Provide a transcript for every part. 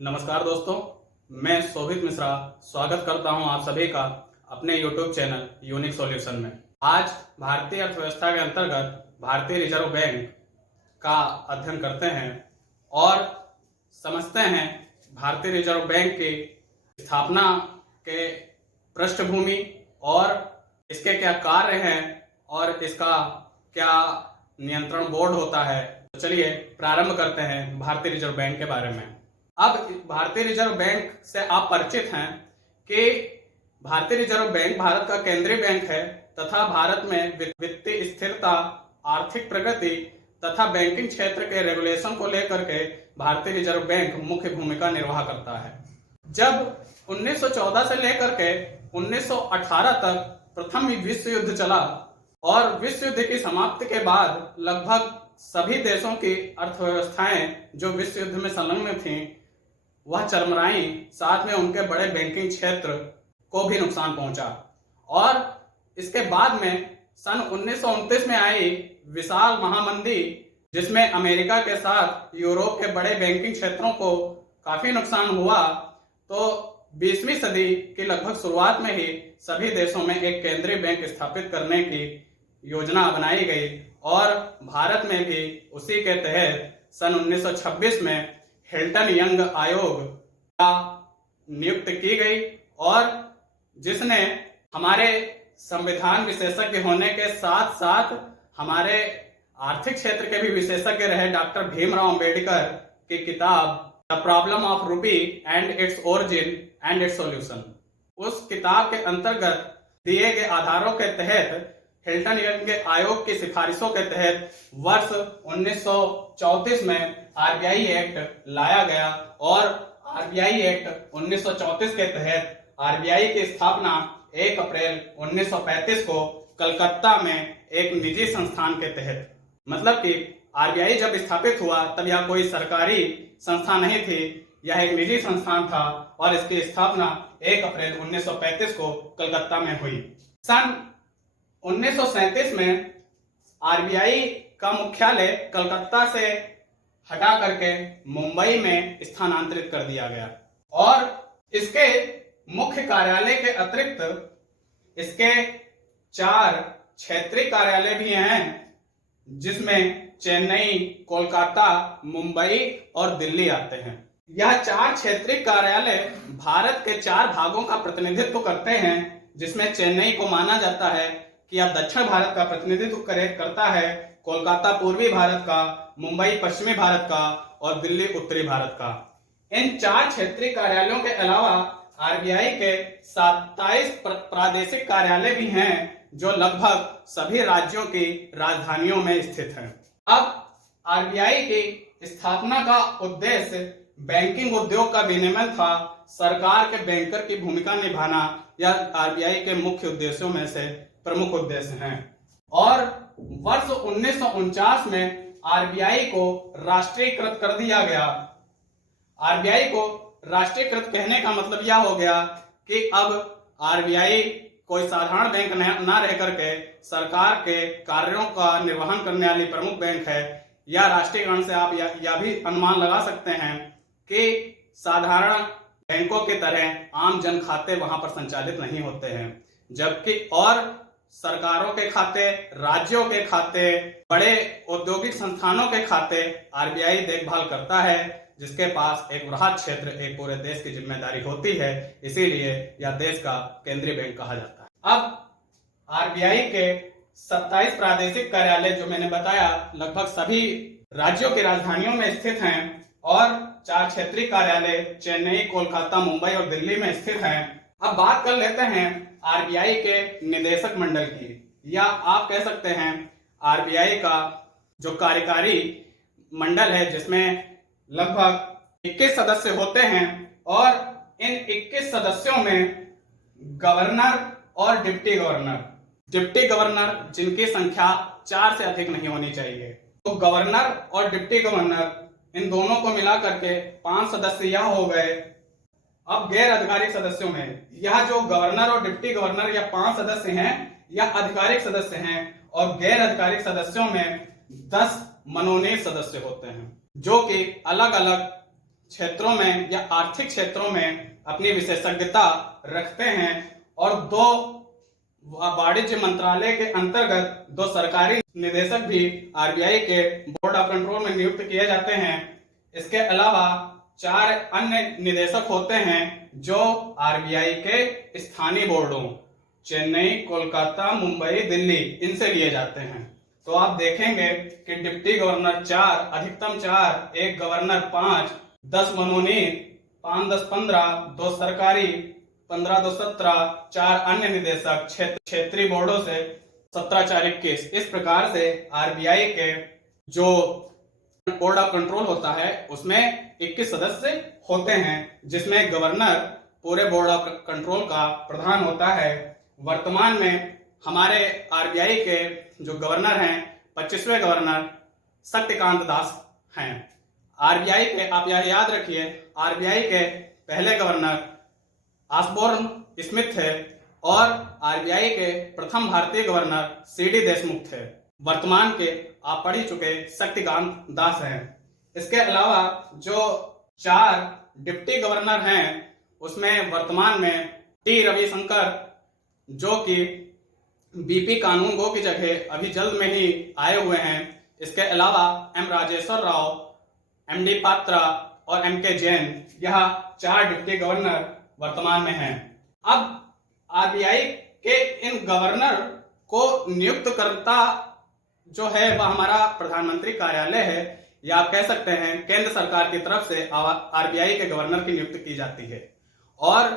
नमस्कार दोस्तों, मैं शोभित मिश्रा स्वागत करता हूं आप सभी का अपने YouTube चैनल यूनिक सॉल्यूशन में। आज भारतीय अर्थव्यवस्था के अंतर्गत भारतीय रिजर्व बैंक का अध्ययन करते हैं और समझते हैं भारतीय रिजर्व बैंक की स्थापना के पृष्ठभूमि और इसके क्या कार्य हैं और इसका क्या नियंत्रण बोर्ड होता है। तो चलिए प्रारंभ करते हैं भारतीय रिजर्व बैंक के बारे में। अब भारतीय रिजर्व बैंक से आप परिचित हैं कि भारतीय रिजर्व बैंक भारत का केंद्रीय बैंक है तथा भारत में वित्तीय स्थिरता, आर्थिक प्रगति तथा बैंकिंग क्षेत्र के रेगुलेशन को लेकर के भारतीय रिजर्व बैंक मुख्य भूमिका निर्वाह करता है। जब 1914 से लेकर के 1918 तक प्रथम विश्व युद्ध चला और विश्व युद्ध की समाप्ति के बाद लगभग सभी देशों की अर्थव्यवस्थाएं जो विश्व युद्ध में संलग्न थीं वह चरमराई, साथ में उनके बड़े बैंकिंग क्षेत्र को भी नुकसान पहुंचा। और इसके बाद में सन 1929 में आई विशाल महामंदी, जिसमें अमेरिका के साथ यूरोप के बड़े बैंकिंग क्षेत्रों को काफी नुकसान हुआ, तो 20वीं सदी की लगभग शुरुआत में ही सभी देशों में एक केंद्रीय बैंक स्थापित करने की योजना बनाई गई और भारत में भी उसी के तहत सन 1926 में हिल्टन यंग आयोग का नियुक्त की गई और जिसने हमारे संविधान विशेषज्ञ होने के साथ साथ हमारे आर्थिक क्षेत्र के भी विशेषज्ञ रहे डॉक्टर भीमराव अंबेडकर की किताब the problem of rupee and its origin and it's solution, उस किताब के अंतर्गत दिए गए आधारों के तहत हिल्टन यंग आयोग की सिफारिशों के तहत वर्ष 1934 में आरबीआई एक्ट लाया गया और आरबीआई एक्ट 1934 के तहत आरबीआई की स्थापना 1 अप्रैल 1935 को कलकत्ता में एक निजी संस्थान के तहत, मतलब कि आरबीआई जब स्थापित हुआ तब यह कोई सरकारी संस्था नहीं थी, यह एक निजी संस्थान था और इसकी स्थापना 1 अप्रैल 1935 को कलकत्ता में हुई। सन 1937 में आरबीआई का मुख्यालय कलकत्ता से हटा करके मुंबई में स्थानांतरित कर दिया गया और इसके मुख्य कार्यालय के अतिरिक्त इसके 4 क्षेत्रीय कार्यालय भी हैं, जिसमें चेन्नई, कोलकाता, मुंबई और दिल्ली आते हैं। यह 4 क्षेत्रीय कार्यालय भारत के 4 भागों का प्रतिनिधित्व करते हैं, जिसमें चेन्नई को माना जाता है कि यह दक्षिण भारत का प्रतिनिधित्व करता है, कोलकाता पूर्वी भारत का, मुंबई पश्चिमी भारत का और दिल्ली उत्तरी भारत का। इन 4 क्षेत्रीय कार्यालयों के अलावा आरबीआई के 27 प्रादेशिक कार्यालय भी हैं, जो लगभग सभी राज्यों की राजधानियों में स्थित हैं। अब आरबीआई की स्थापना का उद्देश्य बैंकिंग उद्योग का विनियमन था। सरकार के बैंकर की भूमिका निभाना यह आरबीआई के मुख्य उद्देश्यों में से प्रमुख उद्देश्य हैं और वर्ष 1949 में आरबीआई को राष्ट्रीयकृत कर दिया गया। आरबीआई को राष्ट्रीयकृत कहने का मतलब यह हो गया कि अब आरबीआई कोई साधारण बैंक ना रह करके सरकार के कार्यों का निर्वहन करने वाली प्रमुख बैंक है। या राष्ट्रीयकरण से आप यह भी अनुमान लगा सकते हैं कि साधारण बैंकों की तरह आम जन खाते वहां पर संचालित नहीं होते हैं, जबकि और सरकारों के खाते, राज्यों के खाते, बड़े औद्योगिक संस्थानों के खाते आरबीआई देखभाल करता है, जिसके पास एक वृहद क्षेत्र, एक पूरे देश की जिम्मेदारी होती है। इसीलिए यह देश का केंद्रीय बैंक कहा जाता है। अब आरबीआई के 27 प्रादेशिक कार्यालय जो मैंने बताया लगभग सभी राज्यों की राजधानियों में स्थित हैं और 4 क्षेत्रीय कार्यालय चेन्नई, कोलकाता, मुंबई और दिल्ली में स्थित हैं। अब बात कर लेते हैं आरबीआई के निदेशक मंडल की, या आप कह सकते हैं आरबीआई का जो कार्यकारी मंडल है, जिसमें लगभग 21 सदस्य होते हैं और इन 21 सदस्यों में गवर्नर और डिप्टी गवर्नर जिनकी संख्या 4 से अधिक नहीं होनी चाहिए, तो गवर्नर और डिप्टी गवर्नर इन दोनों को मिला करके 5 सदस्य यह हो गए। अब गैर आधिकारिक सदस्यों में यह जो गवर्नर और डिप्टी गवर्नर या 5 सदस्य हैं, यह आधिकारिक सदस्य हैं और गैर आधिकारिक सदस्यों में 10 मनोनीत सदस्य होते हैं, जो कि अलग अलग क्षेत्रों में या आर्थिक क्षेत्रों में अपनी विशेषज्ञता रखते हैं और दो वाणिज्य मंत्रालय के अंतर्गत दो सरकारी निदेशक भी आरबीआई के बोर्ड ऑफ कंट्रोल में नियुक्त किए जाते हैं। इसके अलावा 4 अन्य निदेशक होते हैं जो आरबीआई के स्थानीय बोर्डों चेन्नई, कोलकाता, मुंबई, दिल्ली इनसे लिए जाते हैं। तो आप देखेंगे कि डिप्टी गवर्नर 4, अधिकतम 4, एक गवर्नर 5, 10 मनोनीत, 5, 10, 15, 2 सरकारी, 15, 2, 17, 4 अन्य निदेशक, क्षेत्रीय बोर्डों से 17, 4, 21। इस प्रकार से आरबीआई के जो बोर्ड ऑफ कंट्रोल होता है उसमें 21 सदस्य होते हैं, जिसमें गवर्नर पूरे बोर्ड ऑफ कंट्रोल का प्रधान होता है। वर्तमान में हमारे आरबीआई के जो गवर्नर हैं 25वें गवर्नर शक्तिकांत दास हैं। आरबीआई के, आप याद रखिए, आरबीआई के पहले गवर्नर ऑसबोर्न स्मिथ थे और आरबीआई के प्रथम भारतीय गवर्नर सीडी देशमुख थे। वर्तमान के आप पढ़ ही चुके शक्तिकांत दास हैं। इसके अलावा जो 4 डिप्टी गवर्नर हैं उसमें वर्तमान में टी रविशंकर, जो कि बीपी कानूनगो की जगह अभी जल्द में ही आए हुए हैं। इसके अलावा एम राजेश्वर राव, एमडी पात्रा और एमके जैन, यह 4 डिप्टी गवर्नर वर्तमान में हैं। अब आरबीआई के इन गवर्नर को नियुक्त करता जो है वह हमारा प्रधानमंत्री कार्यालय है, या आप कह सकते हैं केंद्र सरकार की तरफ से आरबीआई के गवर्नर की नियुक्ति की जाती है। और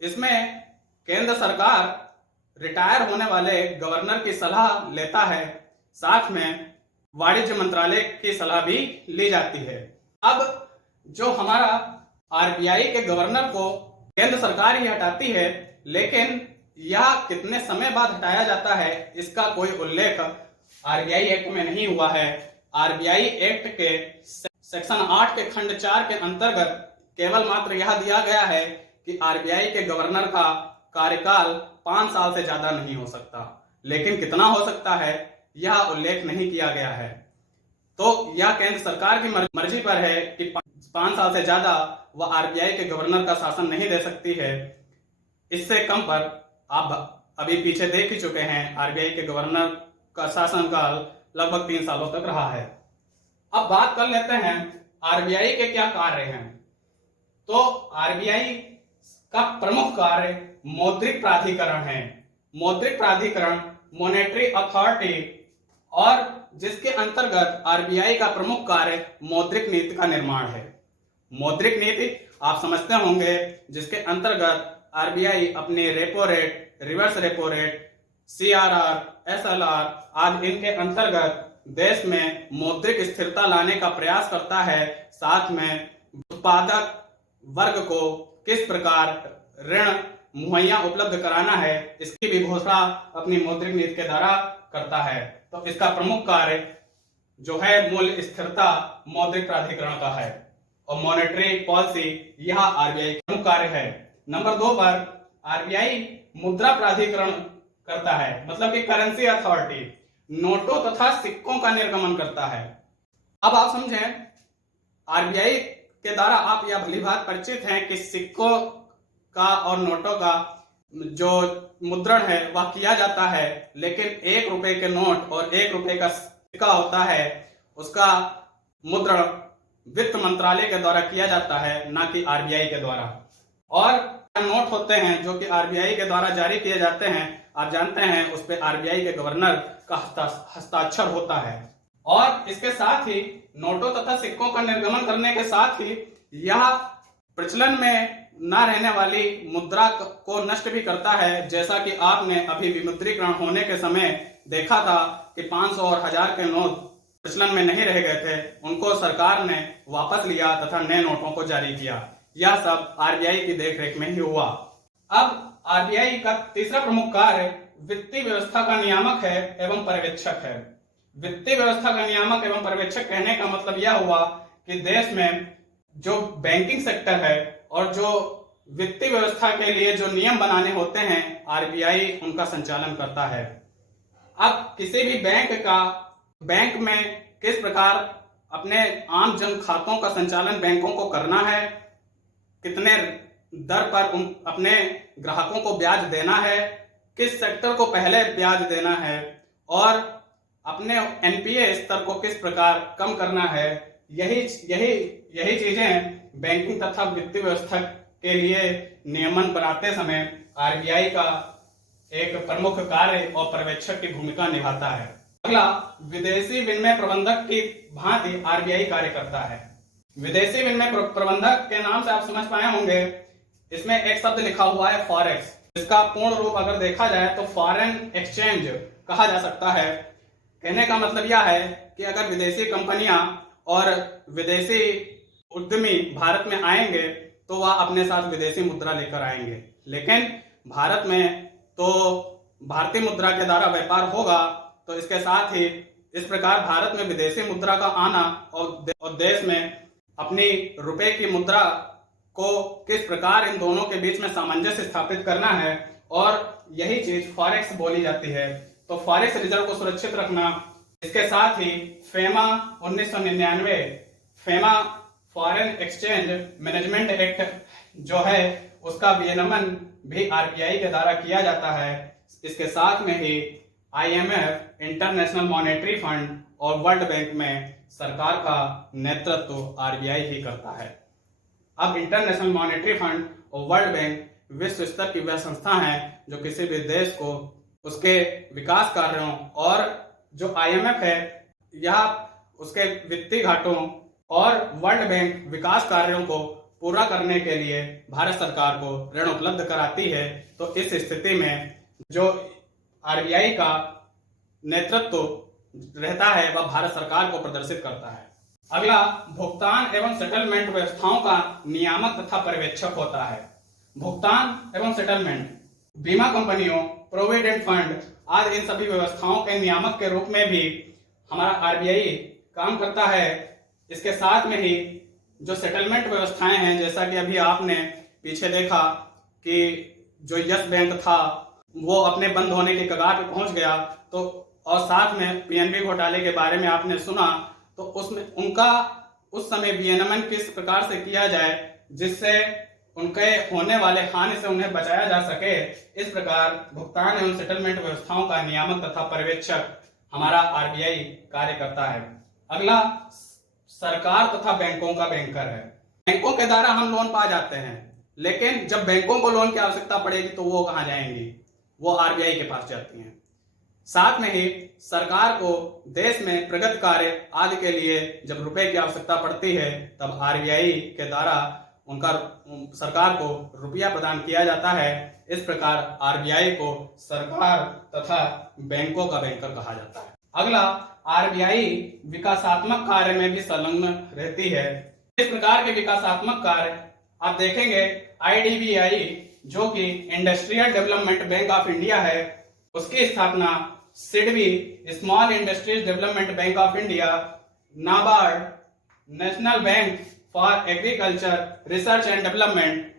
इसमें केंद्र सरकार रिटायर होने वाले गवर्नर की सलाह लेता है, साथ में वाणिज्य मंत्रालय की सलाह भी ली जाती है। अब जो हमारा आरबीआई के गवर्नर को केंद्र सरकार ही हटाती है, लेकिन यह कितने समय बाद हटाया जाता है इसका कोई उल्लेख आरबीआई एक्ट में नहीं हुआ है। आरबीआई एक्ट के सेक्शन 8 के खंड 4 के अंतर्गत केवल मात्र यह दिया गया है कि आरबीआई के गवर्नर का कार्यकाल 5 साल से ज्यादा नहीं हो सकता, लेकिन कितना हो सकता है यह उल्लेख नहीं किया गया है। तो यह केंद्र सरकार की मर्जी पर है कि 5 साल से ज्यादा वह आरबीआई के गवर्नर का शासन नहीं दे सकती है। इससे कम पर आप अभी पीछे देख ही चुके हैं, आरबीआई के गवर्नर का शासनकाल लगभग 3 सालों तक रहा है। अब बात कर लेते हैं आरबीआई के क्या कार्य हैं। तो आरबीआई का प्रमुख कार्य मौद्रिक प्राधिकरण है। मौद्रिक प्राधिकरण, मॉनेटरी अथॉरिटी, और जिसके अंतर्गत आरबीआई का प्रमुख कार्य मौद्रिक नीति का निर्माण है। मौद्रिक नीति आप समझते होंगे, जिसके अंतर्गत आरबीआई अपने repo rate, reverse repo rate, CRR, SLR आदि इनके अंतर्गत देश में मौद्रिक स्थिरता लाने का प्रयास करता है। साथ में उत्पादक वर्ग को किस प्रकार ऋण मुहैया उपलब्ध कराना है, इसकी भी घोषणा अपनी मौद्रिक नीति के द्वारा करता है। तो इसका प्रमुख कार्य जो है मूल्य स्थिरता मौद्रिक प्राधिकरण का है, और मॉनेटरी पॉलिसी यह आरबीआई का प्रमुख कार्य है। नंबर 2 पर आरबीआई मुद्रा प्राधिकरण करता है, मतलब कि करेंसी अथॉरिटी, नोटों तथा सिक्कों का निर्गमन करता है। अब आप समझें, आरबीआई के द्वारा आप यह भली बात परिचित हैं कि सिक्कों का और नोटों का जो मुद्रण है वह किया जाता है, लेकिन 1 रुपए के नोट और 1 रुपए का सिक्का होता है, उसका मुद्रण वित्त मंत्रालय के द्वारा किया जाता है, ना कि आरबीआई के द्वारा। और नोट होते हैं जो कि आरबीआई के द्वारा जारी किए जाते हैं, आप जानते हैं उस पर आरबीआई के गवर्नर का हस्ताक्षर होता है। और इसके साथ ही नोटों तथा सिक्कों का निर्गमन करने के साथ ही यह प्रचलन में न रहने वाली मुद्रा को नष्ट भी करता है। जैसा कि आपने अभी विमुद्रीकरण होने के समय देखा था कि 500 और 1000 के नोट प्रचलन में नहीं रह गए थे, उनको सरकार ने वापस लिया तथा नए नोटों को जारी किया। यह सब आरबीआई की देखरेख में ही हुआ। अब आरबीआई का तीसरा प्रमुख कार्य वित्तीय व्यवस्था का नियामक है एवं पर्यवेक्षक है। वित्तीय व्यवस्था का नियामक एवं पर्यवेक्षक कहने का मतलब यह हुआ कि देश में जो बैंकिंग सेक्टर है और जो वित्तीय व्यवस्था के लिए जो नियम बनाने होते हैं, आरबीआई उनका संचालन करता है। अब किसी भी बैंक में किस प्रकार अपने आम जन खातों का संचालन बैंकों को करना है, कितने दर पर अपने ग्राहकों को ब्याज देना है, किस सेक्टर को पहले ब्याज देना है और अपने एनपीए स्तर को किस प्रकार कम करना है, यही चीजें बैंकिंग तथा वित्तीय व्यवस्था के लिए नियमन बनाते समय आरबीआई का एक प्रमुख कार्य और पर्यवेक्षक की भूमिका निभाता है। अगला, विदेशी विनिमय प्रबंधक की भांति आरबीआई कार्य करता है। विदेशी विनिमय प्रबंधक के नाम से आप समझ पाए होंगे, इसमें एक शब्द लिखा हुआ है फॉरेक्स। इसका पूर्ण रूप अगर देखा जाए तो फॉरेन एक्सचेंज कहा जा सकता है। कहने का मतलब यह है कि अगर विदेशी कंपनियां और विदेशी उद्यमी भारत में आएंगे तो वह अपने साथ विदेशी मुद्रा लेकर आएंगे, लेकिन भारत में तो भारतीय मुद्रा के द्वारा व्यापार होगा। तो इसके साथ ही इस प्रकार भारत में विदेशी मुद्रा का आना और देश में अपनी रुपए की मुद्रा को किस प्रकार इन दोनों के बीच में सामंजस्य स्थापित करना है, और यही चीज फॉरेक्स बोली जाती है। तो फॉरेक्स रिजर्व को सुरक्षित रखना, इसके साथ ही FEMA 1999 FEMA foreign exchange management act जो है उसका विनियमन भी आरबीआई के द्वारा किया जाता है। इसके साथ में ही आईएमएफ, इंटरनेशनल मॉनेटरी फंड और वर्ल्ड बैंक में सरकार का नेतृत्व आरबीआई ही करता है। अब इंटरनेशनल मॉनेटरी फंड और वर्ल्ड बैंक विश्व स्तर की वह संस्था है जो किसी भी देश को उसके विकास कार्यों, और जो आईएमएफ है यह उसके वित्तीय घाटों और वर्ल्ड बैंक विकास कार्यों को पूरा करने के लिए भारत सरकार को ऋण उपलब्ध कराती है। तो इस स्थिति में जो आरबीआई का नेतृत्व रहता है वह भारत सरकार को प्रदर्शित करता है। अगला, भुगतान एवं सेटलमेंट व्यवस्थाओं का नियामक तथा पर्यवेक्षक होता है। भुगतान एवं सेटलमेंट, बीमा कंपनियों, प्रोविडेंट फंड आदि इन सभी व्यवस्थाओं के नियामक के रूप में भी हमारा आरबीआई काम करता है। इसके साथ में ही जो सेटलमेंट व्यवस्थाएं हैं, जैसा कि अभी आपने पीछे देखा कि जो यस बैंक था वो अपने बंद होने के कगार पे पहुंच गया, तो और साथ में पीएनबी घोटाले के बारे में आपने सुना, तो उसमें उनका उस समय विनियमन किस प्रकार से किया जाए जिससे उनके होने वाले हानि से उन्हें बचाया जा सके। इस प्रकार भुगतान एवं सेटलमेंट व्यवस्थाओं का नियामक तथा पर्यवेक्षक हमारा आरबीआई कार्य करता है। अगला, सरकार तथा बैंकों का बैंकर है। बैंकों के द्वारा हम लोन पा जाते हैं, लेकिन जब बैंकों को लोन की आवश्यकता पड़ेगी तो वो कहां जाएंगी? वो आरबीआई के पास जाती हैं। साथ में ही सरकार को देश में प्रगति कार्य आदि के लिए जब रुपए की आवश्यकता पड़ती है तब आरबीआई के द्वारा उनका सरकार को रुपया प्रदान किया जाता है। इस प्रकार आरबीआई को सरकार तथा बैंकों का बैंकर कहा जाता है। अगला, आरबीआई विकासात्मक कार्य में भी संलग्न रहती है। इस प्रकार के विकासात्मक कार्य आप देखेंगे, आईडीबीआई जो कि industrial development bank of India है, उसकी स्थापना SIDBI small industries development bank of India, NABARD, national bank for agriculture research and development,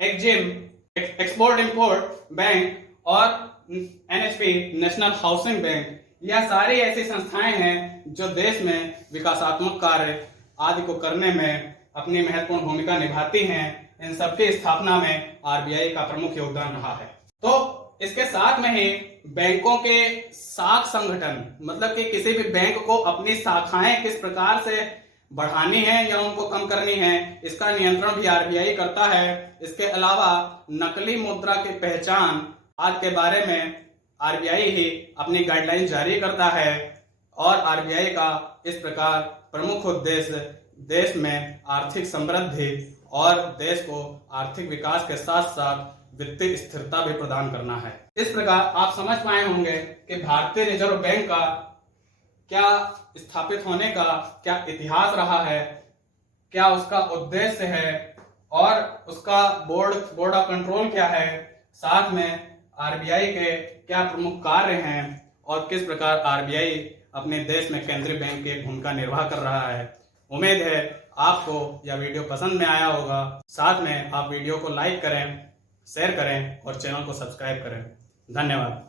EXIM export import bank और एनएचपी नेशनल हाउसिंग बैंक, यह सारी ऐसी संस्थाएं हैं जो देश में विकासात्मक कार्य आदि को करने में अपनी महत्वपूर्ण भूमिका निभाती हैं। इन सबकी स्थापना में आरबीआई का प्रमुख योगदान रहा है। तो इसके साथ में ही बैंकों के शाख संगठन, मतलब कि किसी भी बैंक को अपनी शाखाएं किस प्रकार से बढ़ानी है या उनको कम करनी है, इसका नियंत्रण भी आरबीआई करता है। इसके अलावा नकली मुद्रा की पहचान आदि के बारे में आरबीआई ही अपनी गाइडलाइन जारी करता है, और आरबीआई का इस प्रकार प्रमुख उद्देश्य देश में आर्थिक समृद्धि और देश को आर्थिक विकास के साथ साथ वित्तीय स्थिरता भी प्रदान करना है। इस प्रकार आप समझ पाए होंगे कि भारतीय रिजर्व बैंक का क्या स्थापित होने का क्या इतिहास रहा है, क्या उसका उद्देश्य है और उसका बोर्ड ऑफ कंट्रोल क्या है, साथ में आरबीआई के क्या प्रमुख कार्य हैं और किस प्रकार आरबीआई अपने देश में केंद्रीय बैंक की भूमिका निर्वाह कर रहा है। उम्मीद है आपको यह वीडियो पसंद में आया होगा। साथ में आप वीडियो को लाइक करें, शेयर करें और चैनल को सब्सक्राइब करें। धन्यवाद।